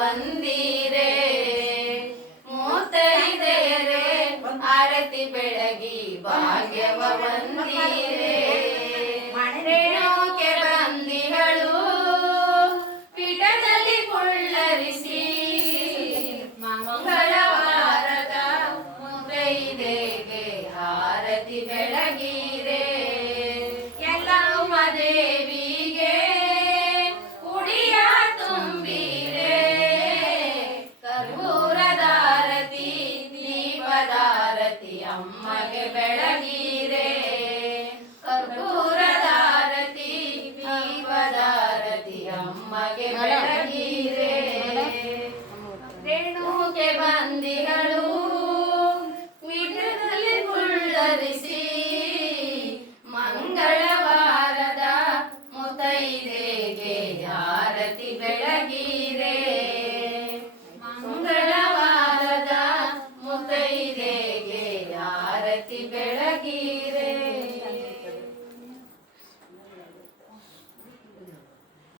ಒಂದಿರೆ ಮೂತೈದೇರೆ ಆರತಿ ಬೆಳಗಿ ಭಾಗ್ಯವ ಒಂದಿರೆ ಅಮ್ಮಗೆ ಬೆಳಗಿರೆ ಕರ್ಪೂರದಾರತಿ ದೀಪದಾರತಿ ಅಮ್ಮಗೆ ಬೆಳಗಿರೆ ರೇಣುಗೆ ಬಂದಿಗಳು ಬೆಳಗಿರೆ